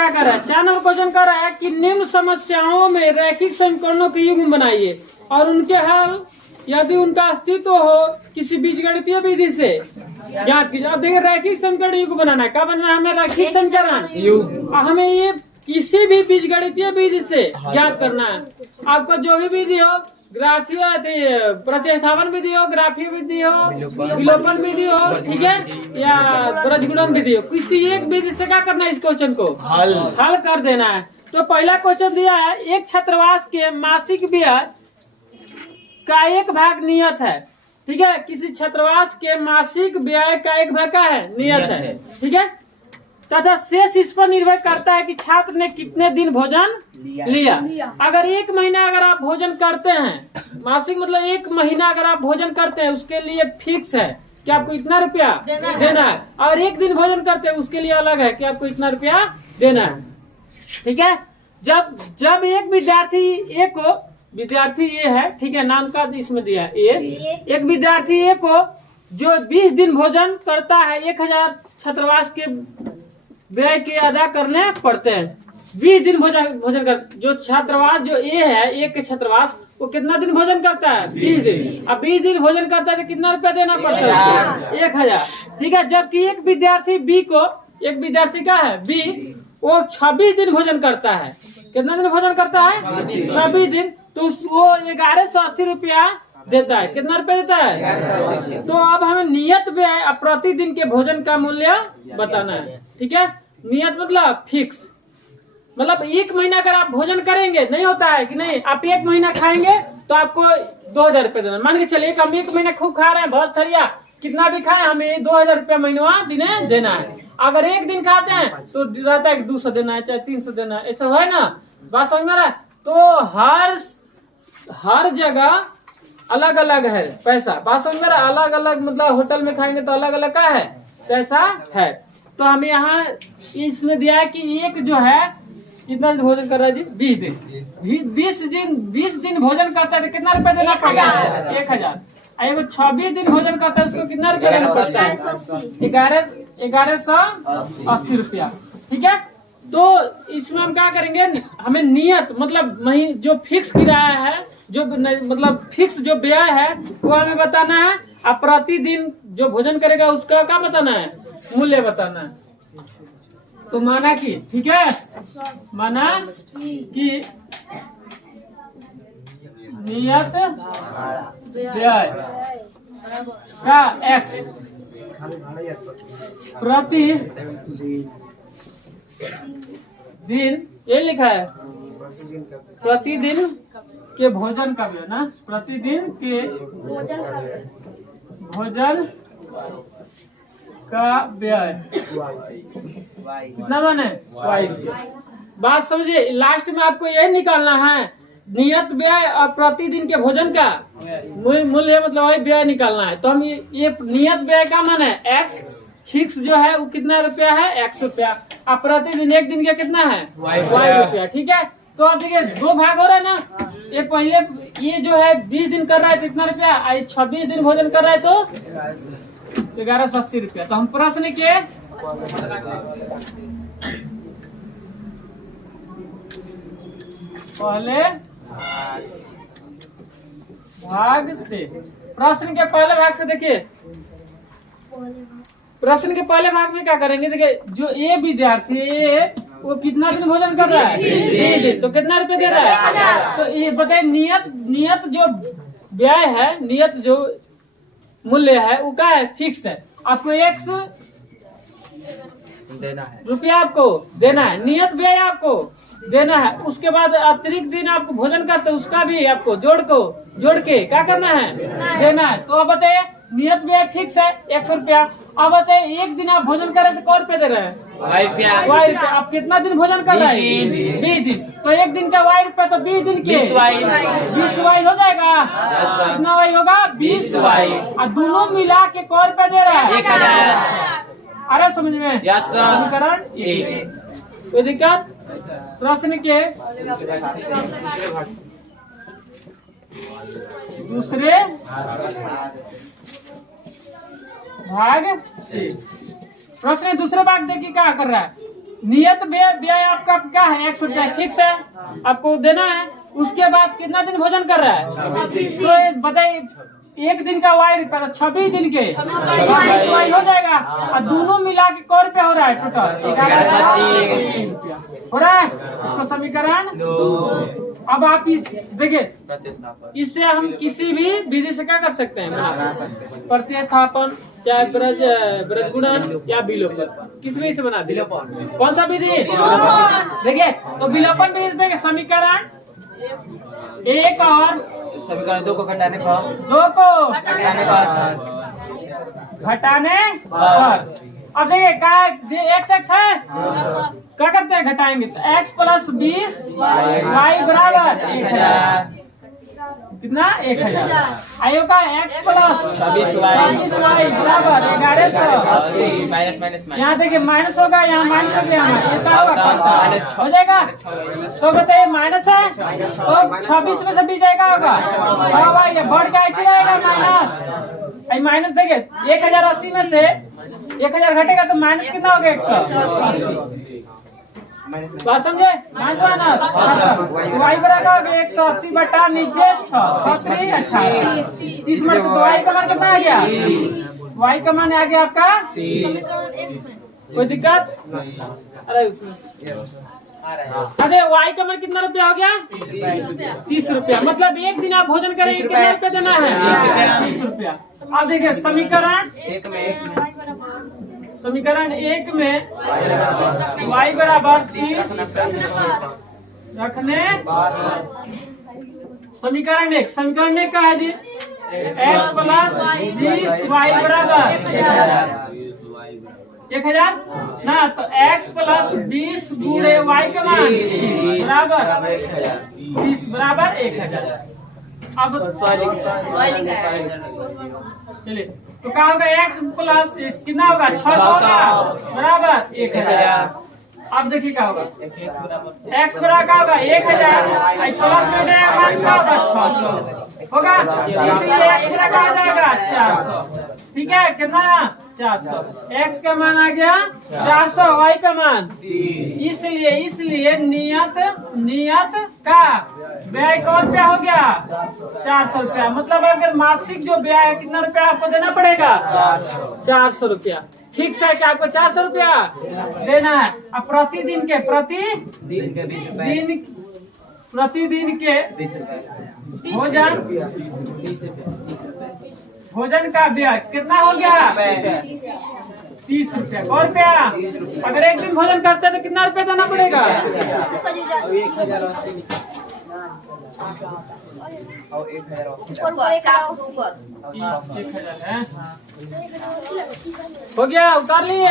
क्या कर रहा है, 4 नंबर क्वेश्चन कर रहा है कि निम्न समस्याओं में रैखिक समीकरणों के युग्म बनाइए और उनके हल यदि उनका अस्तित्व हो किसी बीजगणितीय विधि से ज्ञात कीजिए। अब देखिए रैखिक समीकरण युग्म बनाना है, क्या बनाना है हमें, रैखिक समीकरण। हमें ये किसी भी बीजगणितीय विधि से ज्ञात करना है। आपको जो भी विधि हो, ग्राफीय प्रतिस्थापन विधि हो, ग्राफीय विधि हो, विलोपन विधि हो, ठीक है, या ब्रजगुणन विधि हो, किसी एक विधि से क्या करना है, इस क्वेश्चन को हल कर देना है। तो पहला क्वेश्चन दिया है, एक छात्रावास के मासिक व्यय का एक भाग नियत है, ठीक है, किसी छात्रावास के मासिक व्यय का एक भाग का है, नियत है, ठीक है, तथा शेष इस पर निर्भर करता है कि छात्र ने कितने दिन भोजन लिया। अगर 1 महीना अगर आप भोजन करते हैं, मासिक मतलब 1 महीना अगर आप भोजन करते हैं, उसके लिए फिक्स है कि आपको इतना रुपया देना है, और 1 दिन भोजन करते हैं उसके लिए अलग है कि आपको इतना रुपया देना है, ठीक है। जब एक विद्यार्थी ये है, ठीक है, नाम का इसमें दिया एक विद्यार्थी ए को जो 20 दिन भोजन करता है, 1000 छात्रावास के व्यय के अदा करने पड़ते हैं। 20 दिन भोजन कर, जो छात्रावास जो ए है, एक के छात्रावास, वो कितना दिन भोजन करता है, 20 दिन। अब 20 दिन भोजन करता है तो कितना रुपया देना पड़ता है, 1000, ठीक है। जबकि एक विद्यार्थी बी को, एक विद्यार्थी का है बी, वो 26 दिन भोजन करता है। कितना दिन भोजन करता है, 26 दिन, तो वो 1180 रुपया देता है। कितना रुपया देता है। तो अब हमें नियत व्यय प्रतिदिन के भोजन का मूल्य बताना है, ठीक है। नियत मतलब फिक्स, मतलब 1 महीना अगर आप भोजन करेंगे, नहीं होता है कि नहीं, आप 1 महीना खाएंगे तो आपको 2000 रुपया देना। मान के चलिए हम 1 महीना खूब खा रहे हैं, बहुत सरिया, कितना भी खाए, हमें 2000 रुपया महीना दिने देना है। अगर 1 दिन खाते हैं तो रहता है 200 देना है, चाहे 300 देना है, ऐसा है ना, बात समझ में आ रहा है। तो हर जगह अलग अलग है पैसा, बात समझ में आ रहा है। अलग अलग मतलब होटल में खाएंगे तो अलग अलग का है पैसा है। तो हमें यहाँ इसमें दिया है कि एक जो है कितना दिन भोजन कर रहा है जी, 20 दिन। 20 दिन भोजन करता है तो कितना रुपया देना पड़ता है, 1000। एगो 26 दिन भोजन करता है, उसको कितना रुपया देना पड़ता है, 1180 रुपया, ठीक है। तो इसमें हम क्या करेंगे, हमें नियत मतलब जो फिक्स किराया है, जो मतलब फिक्स जो व्यय है वो हमें बताना है, और प्रतिदिन जो भोजन करेगा उसका क्या बताना है, मूल्य बताना है। तो माना कि, ठीक है, माना कि नियत व्यय का x प्रति दिन, ये लिखा है प्रतिदिन के भोजन का व्यय ना, प्रतिदिन के भोजन का व्यय कितना माने y। बात समझिए, लास्ट में आपको यही निकालना है, नियत व्यय और प्रतिदिन के भोजन का मूल्य मतलब वही व्यय निकालना है। तो हम ये नियत व्यय का मान है x, फिक्स जो है वो कितना रुपया है, 100 रुपया, और प्रतिदिन 1 दिन का कितना है, y रुपया, ठीक है। तो अब देखिए 2 भाग हो रहा है ना, ये पहले ये जो है 20 दिन कर रहा है तो कितना रुपया, 26 दिन भोजन कर रहा है तो 1180 रुपया। तो हम प्रश्न के पहले भाग से, प्रश्न के पहले भाग से देखिए, प्रश्न के पहले भाग में क्या करेंगे, देखिए जो ए विद्यार्थी है वो कितना दिन भोजन कर रहा है, 20 दिन, तो कितना रुपया दे रहा है। तो ये बताइए नियत जो व्यय है, नियत जो मूल्य है वो क्या है, फिक्स है। आपको 1 रुपया आपको देना है, नियत व्यय आपको देना है। उसके बाद अतिरिक्त दिन आपको भोजन करते उसका भी आपको जोड़ के क्या करना है, देना है। तो अब बताइए नियत व्यय फिक्स है 100 रुपया। अब बताइए 1 दिन आप भोजन कर रहे हैं तो 1 रुपया दे रहे हैं, y रुपया। आप कितना दिन भोजन कर रहे हैं, 20 दिन, तो 1 दिन का y रुपया, तो 20 दिन के 20 y हो जाएगा। कितना y होगा, 20 y, और दोनों मिला के 1 रुपया दे रहा है, 1000। अरे समझ में, समीकरण 1। कोई दिक्कत। प्रश्न के दूसरे भाग से, प्रश्न दूसरे भाग देखिए क्या कर रहा है, नियत व्यय आपका क्या है? 100 रुपया फिक्स है, आपको देना है। उसके बाद कितना दिन भोजन कर रहा है? तो बताइए, एक दिन का वाई रुपया, 26 दिन के 26 वाई हो जाएगा। और दोनों मिला के कै रुपया हो रहा है? टोटल 1180 रुपया हो रहा है। इसको समीकरण अब आप इस देखिए, इससे हम किसी भी विधि से क्या कर सकते हैं? प्रतिस्थापन, चाहे ब्रज गुणन या विलोपन, किस विधि से बना दिया? कौन सा विधि? देखिए, तो विलोपन विधि देखिए, समीकरण 1 और समीकरण 2 को घटाने पर 2 को घटाने पर अब देखिए क्या x है, क्या करते हैं? घटाएंगे तो x प्लस 20 y बराबर 1000। कितना? 1000। आयो का x प्लस 26 y बराबर 1180। यहाँ देखिए माइनस होगा, यहाँ माइनस हो गया, ये क्या होगा? हो जाएगा। तो बताइए माइनस है तो 26 में से 20 जाएगा होगा 6 भाई, ये बढ़ के ऐसे रहेगा माइनस। माइनस देखिए 1080 में से 1000 घटेगा तो माइनस कितना हो गया? 180। बात समझे? माइनस वाई बराबर 180 बटा नीचे 6 28 30 मिनट। तो वाई का मान कितना आ गया? वाई का मान आ गया आपका 30। कोई दिक्कत? अरे उसमें अरे वाई का मान कितना रुपया हो गया? 30 रुपया। मतलब एक दिन आप भोजन करेंगे कितना रुपया देना है? 30 रुपया। अब देखिए समीकरण 1 में y बराबर 30 रखने, समीकरण 1 का है जी x प्लस 20 y बराबर 1000 ना, तो x प्लस 20 गुणे y का मान बराबर 30 बराबर 1000। अब चलिए, तो क्या होगा? x प्लस कितना होगा? 600 होगा बराबर 1000। अब देखिए क्या होगा? x बराबर क्या होगा? 1000 प्लस में जाएगा माइनस क्या होगा? 600 होगा, इसीलिए x बराबर आ जाएगा 400। ठीक है, कितना? 400। x का मान आ गया 400, y का मान। इसलिए नियत का व्यय कौन रुपया हो गया? 400 रुपया। मतलब अगर मासिक जो व्यय है कितना रुपया आपको देना पड़ेगा? 400 रुपया। ठीक है कि आपको 400 रुपया देना है। अब प्रतिदिन के 20 भोजन का व्यय कितना हो गया? 30 रुपया। और रुपया अगर एक दिन भोजन करते हैं तो कितना रुपया देना पड़ेगा? हो गया, उतार लिए।